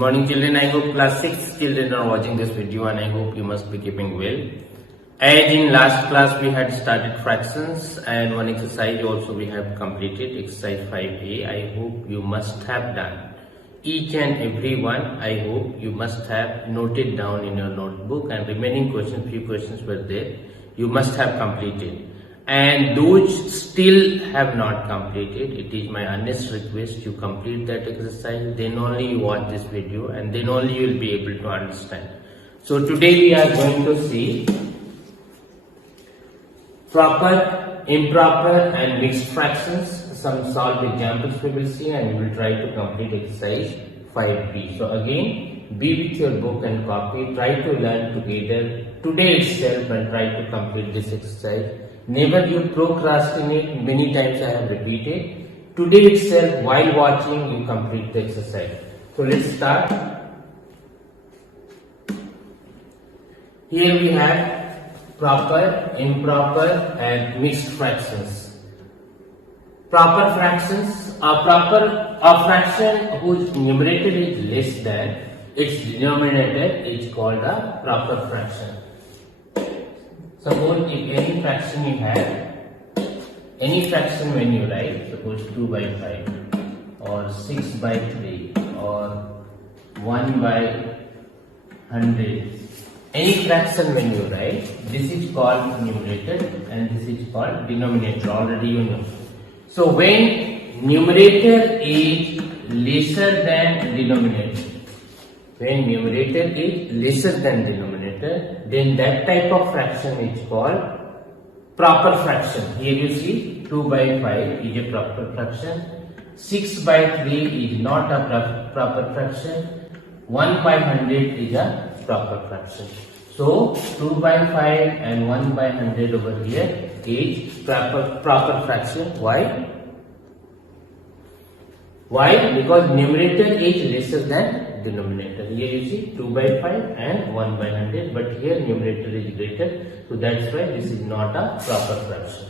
Morning children, I hope class 6 children are watching this video and I hope you must be keeping well. As in last class we had started fractions and one exercise also we have completed, exercise 5a. I hope you must have done each and every one. I hope you must have noted down in your notebook, and remaining questions, few questions were there, you must have completed. And those still have not completed, it is my earnest request you complete that exercise, then only you watch this video and then only you will be able to understand. So today we are going to see proper, improper and mixed fractions. Some solved examples we will see and we will try to complete exercise 5b. So again, be with your book and copy, try to learn together today itself and try to complete this exercise. Never you procrastinate, many times I have repeated. Today itself, while watching, you complete the exercise. So let's start. Here we have proper, improper and mixed fractions. Proper fractions are a fraction whose numerator is less than its denominator is called a proper fraction. Suppose if any fraction you have, any fraction when you write, suppose 2 by 5 or 6 by 3 or 1 by 100, any fraction when you write, this is called numerator and this is called denominator, already you know. So when numerator is lesser than denominator, when numerator is lesser than denominator, then that type of fraction is called proper fraction. Here you see 2 by 5 is a proper fraction, 6 by 3 is not a proper fraction, 1 by 100 is a proper fraction. So 2 by 5 and 1 by 100 over here is proper fraction. Why? Why? Because numerator is lesser than denominator. Here you see 2 by 5 and 1 by 100, but here numerator is greater, so that's why this is not a proper fraction.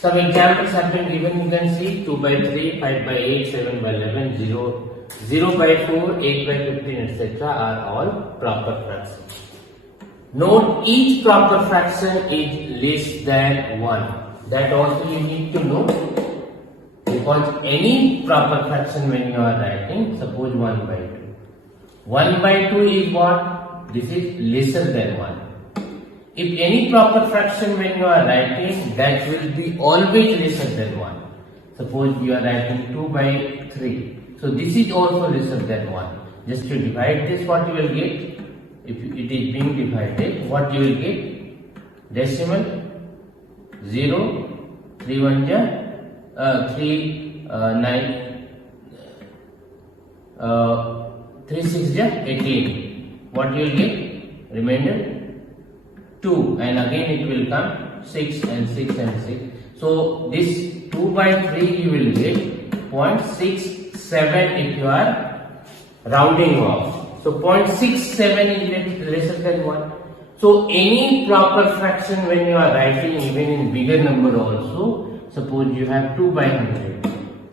Some examples have been given, you can see 2 by 3, 5 by 8, 7 by 11, 0 by 4, 8 by 15, etc. are all proper fractions. Note each proper fraction is less than 1. That also you need to know, because any proper fraction when you are writing, suppose 1 by 2. 1 by 2 is what? This is lesser than 1. If any proper fraction when you are writing, that will be always lesser than 1. Suppose you are writing 2 by 3. So this is also lesser than 1. Just to divide this, what you will get? If it is being divided, what you will get? Decimal 0, 3 1 3 9 3 6 18. What you will get? Remainder 2, and again it will come 6 and 6 and 6. So this 2 by 3 you will get 0.67 if you are rounding off. So 0.67 is lesser than 1. So any proper fraction when you are writing, even in bigger number also, suppose you have 2 by 100.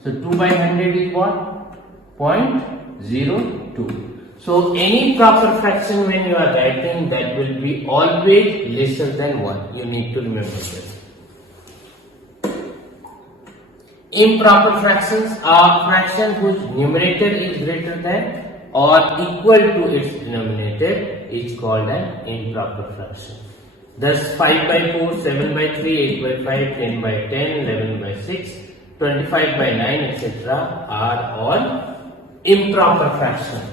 So 2 by 100 is what? 0.02. So any proper fraction when you are writing, that will be always lesser than 1. You need to remember this. Improper fractions are fractions whose numerator is greater than or equal to its denominator is called an improper fraction. Thus 5 by 4, 7 by 3, 8 by 5, 10 by 10, 11 by 6, 25 by 9, etc. are all improper fractions.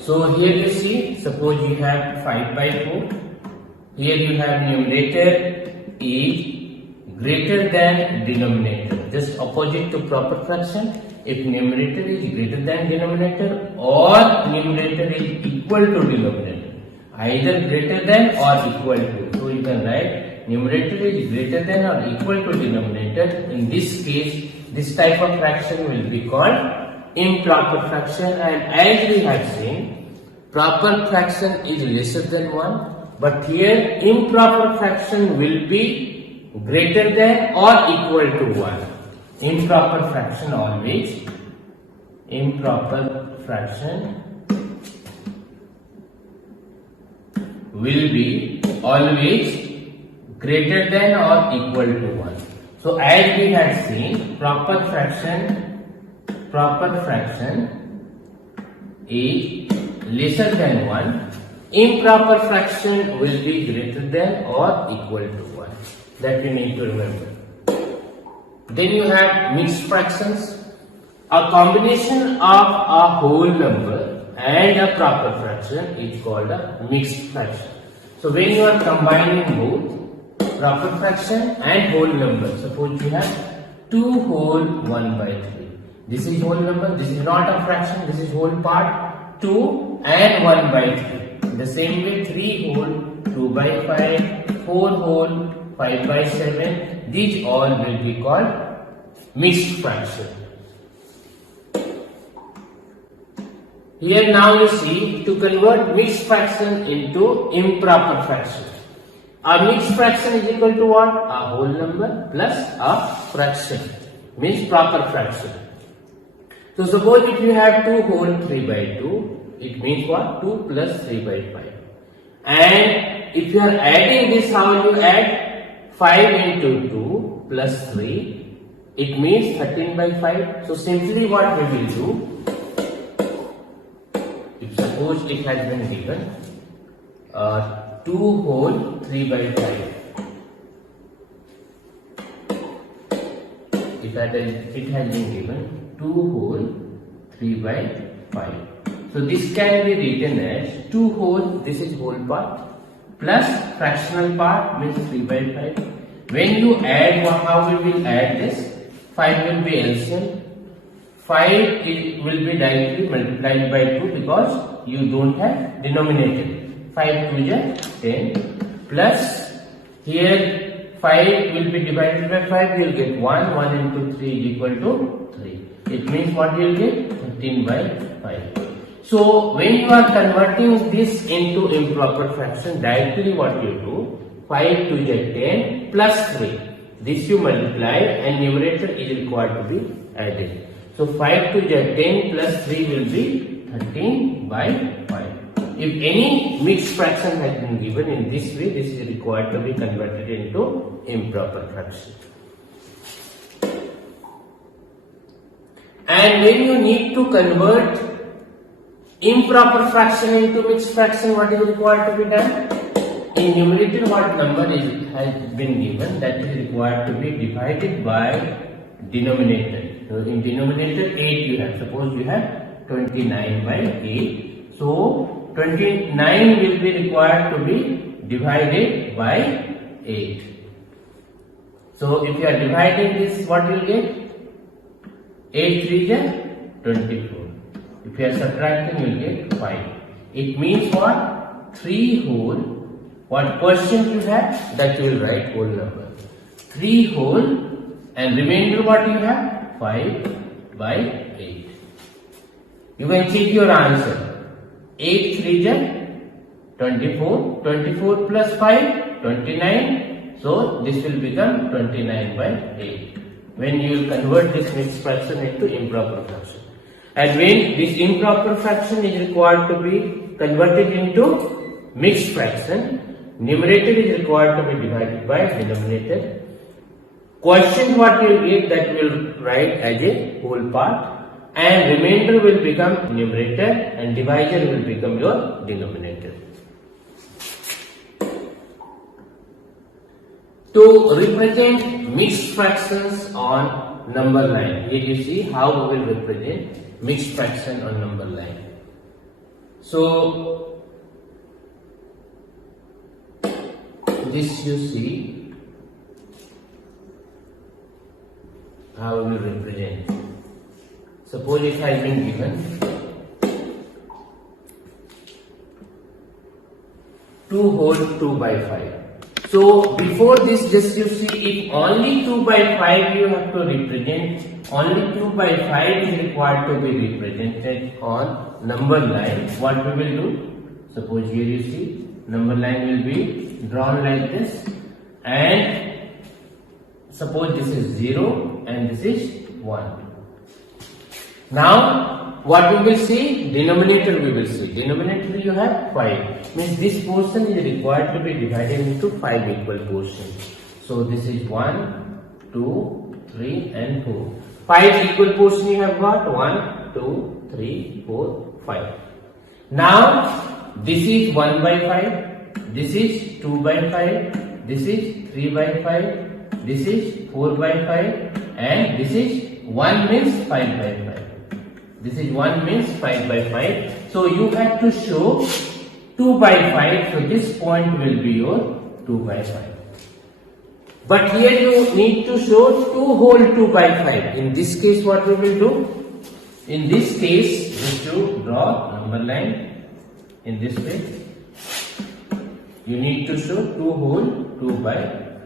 So here you see, suppose you have 5 by 4, here you have numerator is greater than denominator, just opposite to proper fraction. If numerator is greater than denominator or numerator is equal to denominator, either greater than or equal to. So you can write numerator is greater than or equal to denominator. In this case, this type of fraction will be called improper fraction, and as we have seen, proper fraction is lesser than 1, but here improper fraction will be greater than or equal to 1. Improper fraction always improper fraction will be always greater than or equal to 1. So as we had seen, proper fraction is lesser than 1. Improper fraction will be greater than or equal to 1. That we need to remember. Then you have mixed fractions. A combination of a whole number and a proper fraction is called a mixed fraction. So when you are combining both proper fraction and whole number, suppose you have 2 whole 1 by 3. This is whole number, this is not a fraction, this is whole part, 2 and 1 by 3. The same way 3 whole, 2 by 5, 4 whole, 5 by 7, these all will be called mixed fraction. Here now you see, to convert mixed fraction into improper fraction. A mixed fraction is equal to what? A whole number plus a fraction, means proper fraction. So suppose if you have 2 whole 3 by 2, it means what? 2 plus 3 by 5. And if you are adding this, how will you add? 5 into 2 plus 3, it means 13 by 5. So simply what we will do, if suppose it has been given 2 whole 3 by 5. If it has been given 2 whole 3 by 5. So this can be written as 2 whole, this is whole part, plus fractional part means 3 by 5. When you add, how we will add this? 5 will be LCM. 5 will be directly multiplied by 2 because you don't have denominator. 5 2 is 10 plus here 5 will be divided by 5, you will get 1. 1 into 3 is equal to 3. It means what you will get? 13 by 5. So when you are converting this into improper fraction, directly what you do? 5 2 is 10 plus 3. This you multiply and numerator is required to be added. So 5 2 is 10 plus 3 will be 13 by 5. If any mixed fraction has been given in this way, this is required to be converted into improper fraction. And when you need to convert improper fraction into mixed fraction, what is required to be done? In numerator, what number has been given, that is required to be divided by denominator. So in denominator 8 you have, suppose you have 29 by 8. So 29 will be required to be divided by 8. So if you are dividing this, what you will get? 8 3 is 24. If you are subtracting, you will get 5. It means what? 3 whole. What question you have? That you will write whole number. 3 whole and remainder what you have? 5 by 8. You can check your answer. 8 3 is 24. 24 plus 5, 29. So this will become 29 by 8. When you will convert this mixed fraction into improper fraction. And when this improper fraction is required to be converted into mixed fraction, numerator is required to be divided by denominator. Question what you get, that will write as a whole part, and remainder will become numerator and divisor will become your denominator. To represent mixed fractions on number line, here you see how we will represent mixed fraction on number line. So this you see how we will represent. Suppose it has been given 2 whole 2 by 5. So before this, just you see, if only 2 by 5 you have to represent, only 2 by 5 is required to be represented on number line. What we will do? Suppose here you see, number line will be drawn like this, and suppose this is 0 and this is 1. Now what we will see? Denominator we will see. Denominator you have 5. Means this portion is required to be divided into 5 equal portions. So this is 1, 2, 3 and 4. 5 equal portions you have got. 1, 2, 3, 4, 5. Now this is 1 by 5. This is 2 by 5. This is 3 by 5. This is 4 by 5. And this is 1 means 5 by 5. This is 1 means 5 by 5. So you have to show 2 by 5. So this point will be your 2 by 5. But here you need to show 2 whole 2 by 5. In this case what we will do? In this case, just to draw number line in this way. You need to show 2 whole 2 by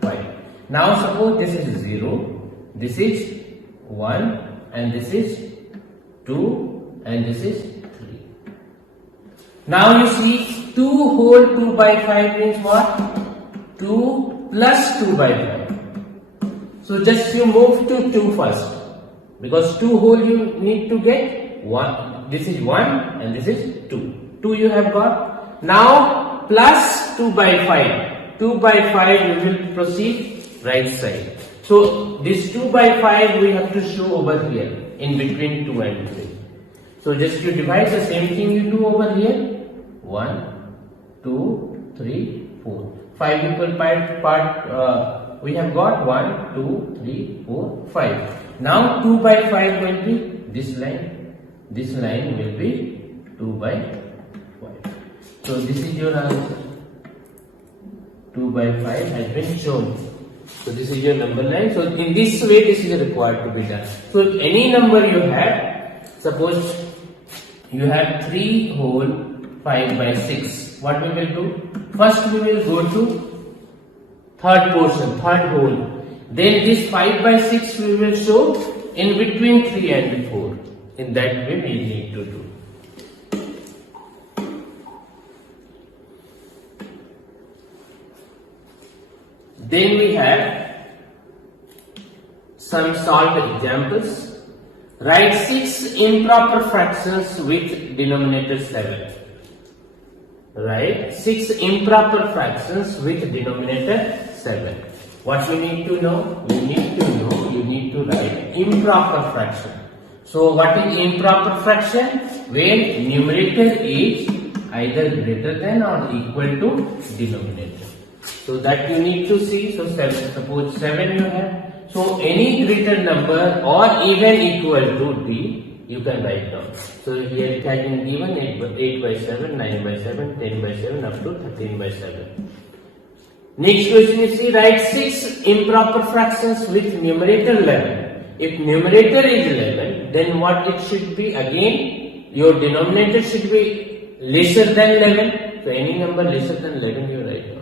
5. Now suppose this is 0, this is 1 and this is 2 and this is 3. Now you see 2 whole 2 by 5 means what? 2 plus 2 by 5. So just you move to 2 first. Because 2 whole you need to get 1. This is 1 and this is 2. 2 you have got. Now plus 2 by 5. 2 by 5 we will proceed right side. So this 2 by 5 we have to show over here in between 2 and 3. So just you divide the same thing you do over here. 1, 2, 3, 4. 5 equal part we have got 1, 2, 3, 4, 5. Now 2 by 5 will be this line. This line will be 2 by 5. So this is your answer. 2 by 5 has been shown. So this is your number line. So in this way this is required to be done. So any number you have, suppose you have 3 whole 5 by 6. What we will do? First we will go to third portion, third whole. Then this 5 by 6 we will show in between 3 and 4. In that way we need to do. Then we have some solved examples. Write 6 improper fractions with denominator 7. Write 6 improper fractions with denominator 7. What you need to know? You need to write improper fraction. So what is improper fraction? Where numerator is either greater than or equal to denominator. So that you need to see. So 7, suppose 7 you have. So any greater number or even equal to D, you can write down. So here it has been given 8 by 7, 9 by 7, 10 by 7 up to 13 by 7. Next question is see, write 6 improper fractions with numerator 11. If numerator is 11, then what it should be? Again, your denominator should be lesser than 11. So any number lesser than 11 you write down.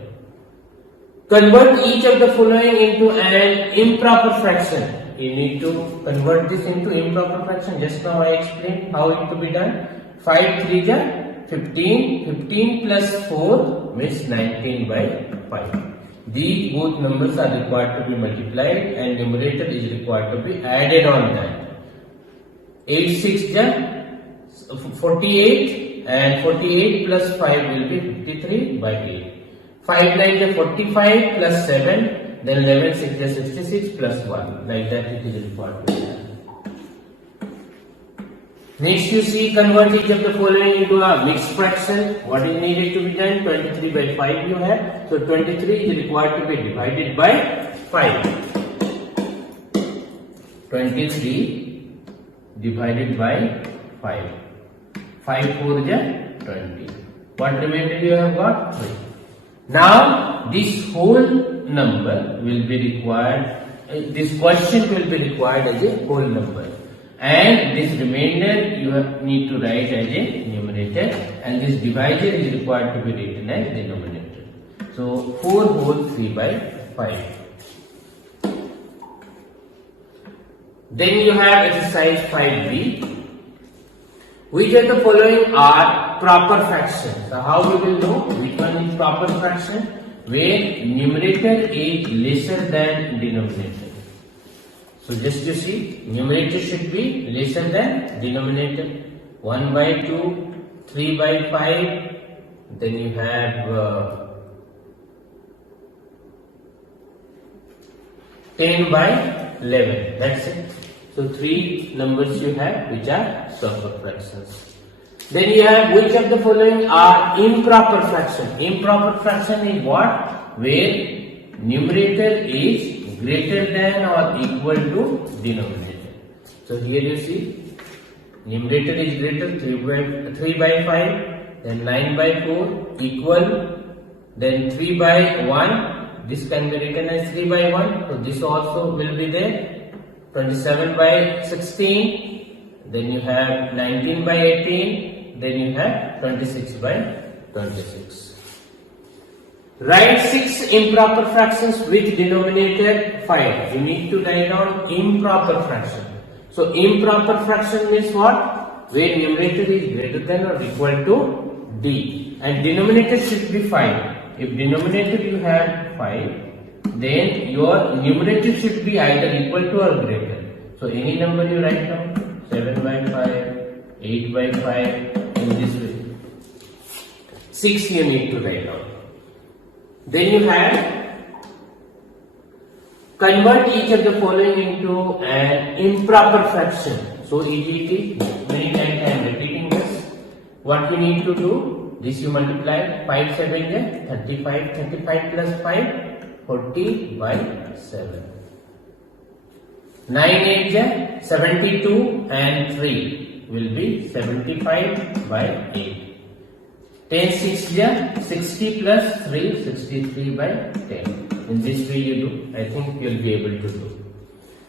Convert each of the following into an improper fraction. You need to convert this into improper fraction. Just now I explained how it to be done. 5 3 is 15. 15 plus 4 means 19 by 5. These both numbers are required to be multiplied and numerator is required to be added on that. 8 6 is 48 and 48 plus 5 will be 53 by 8. 5 9 is 45 plus 7, then 11 6 is 66 plus 1. Like that it is required to be done. Next you see, convert each of the following into a mixed fraction. What is needed to be done? 23 by 5 you have. So 23 is required to be divided by 5. 23 divided by 5. 5 4 is 20. What remainder you have got? 3. Now this whole number will be required, this quotient will be required as a whole number, and this remainder you need to write as a numerator, and this divisor is required to be written as denominator. So 4 whole 3 by 5. Then you have exercise 5b. Which of the following are proper fractions? So how we will know which one is proper fraction? Where numerator is lesser than denominator. So just you see, numerator should be lesser than denominator. 1 by 2, 3 by 5, then you have 10 by 11. That's it. So 3 numbers you have which are proper fractions. Then you have which of the following are improper fraction. Improper fraction is what? Where numerator is greater than or equal to denominator. So here you see numerator is greater 3 by 5, then 9 by 4 equal, then 3 by 1, this can be written as 3 by 1, so this also will be there, 27 by 16, then you have 19 by 18, then you have 26 by 26. Write 6 improper fractions with denominator 5. You need to write down improper fraction. So improper fraction means what? Where numerator is greater than or equal to d and denominator should be 5. If denominator you have 5, then your numerator should be either equal to or greater. So any number you write down, 7 by 5, 8 by 5, in this way. 6 you need to write down. Then you have convert each of the following into an improper fraction. So easy it is. Many times I am repeating this. What you need to do, this you multiply 5 7 is 35, 35 plus 5, 40 by 7. 9 8 is 72 and 3 will be 75 by 8. 10 6 is 60 plus 3, 63 by 10. In this way you do, I think you will be able to do.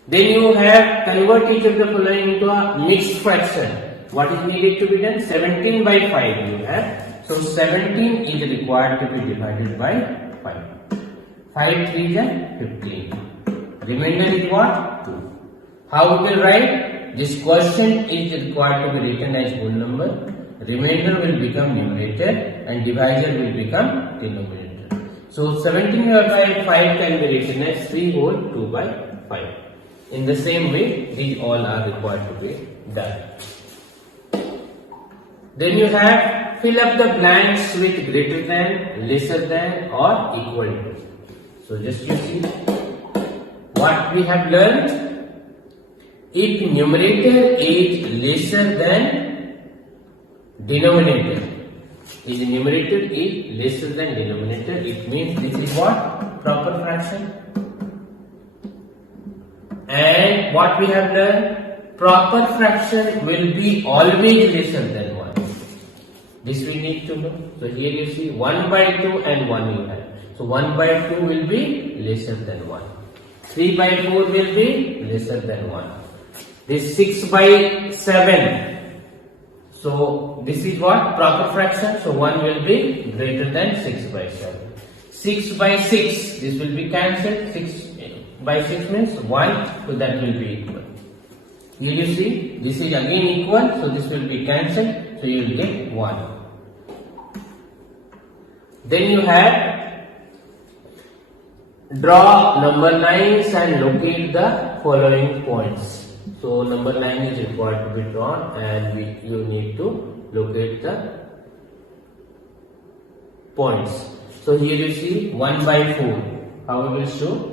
Then you have convert each of the following into a mixed fraction. What is needed to be done? 17 by 5 you have. So 17 is required to be divided by 5. 5 3 is 15. Remainder is what? 2. How we will write? This quotient is required to be written as whole number. Remainder will become numerator and divisor will become denominator. So 17 by 5 can be written as 3 whole 2 by 5. In the same way, these all are required to be done. Then you have fill up the blanks with greater than, lesser than or equal to. So just you see what we have learned. If numerator is lesser than denominator, is numerator is lesser than denominator, it means this is what? Proper fraction. And what we have learned, proper fraction will be always lesser than 1. This we need to know. So here you see 1 by 2 and 1 you have. So 1 by 2 will be lesser than 1. 3 by 4 will be lesser than 1. This 6 by 7. So this is what? Proper fraction. So 1 will be greater than 6 by 7. 6 by 6. This will be cancelled. 6 by 6 means 1. So that will be equal. Here you see. This is again equal. So this will be cancelled. So you will get 1. Then you have draw number lines and locate the following points. So number 9 is required to be drawn and you need to locate the points. So here you see 1 by 4. How we will show?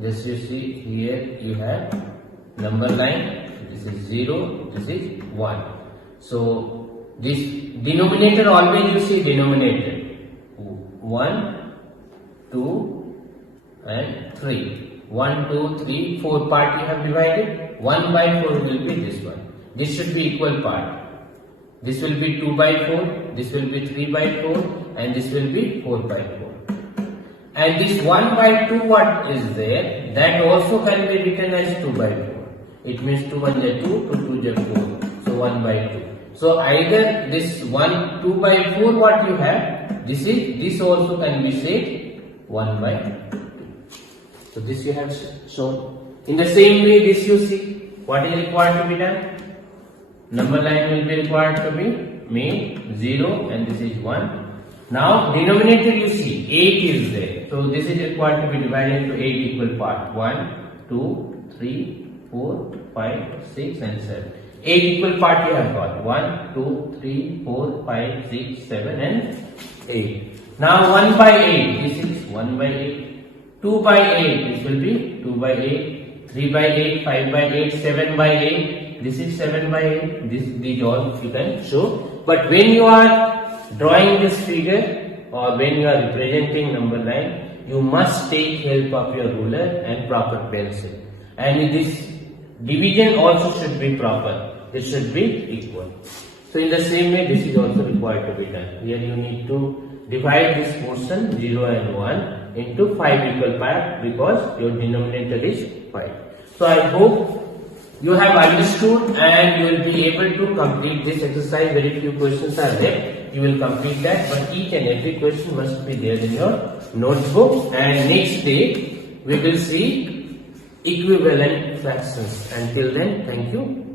Just you see here you have number 9. This is 0. This is 1. So this denominator always you see denominator 1, 2 and 3. 1, 2, 3, 4 part you have divided. 1 by 4 will be this one. This should be equal part. This will be 2 by 4. This will be 3 by 4. And this will be 4 by 4. And this 1 by 2 what is there? That also can be written as 2 by 4. It means 2 1 is 2, 2 2 is 4. So 1 by 2. So either this 1, 2 by 4 what you have, this also can be said 1 by 2. So this you have shown. In the same way this you see, what is required to be done? Number line will be required to be made 0 and this is 1. Now denominator you see 8 is there. So this is required to be divided into 8 equal part. 1, 2, 3, 4, 5, 6 and 7. 8 equal part we have got. 1, 2, 3, 4, 5, 6, 7 and 8. Now 1 by 8, this is 1 by 8. 2 by 8, this will be 2 by 8. 3 by 8, 5 by 8, 7 by 8. This is 7 by 8. These all you can show. But when you are drawing this figure or when you are representing number line, you must take help of your ruler and proper pencil. And this division also should be proper. It should be equal. So in the same way, this is also required to be done. Here you need to divide this portion 0 and 1 into 5 equal parts because your denominator is 5. So I hope you have understood and you will be able to complete this exercise. Very few questions are there. You will complete that, but each and every question must be there in your notebook. And next day we will see equivalent fractions. Until then, thank you.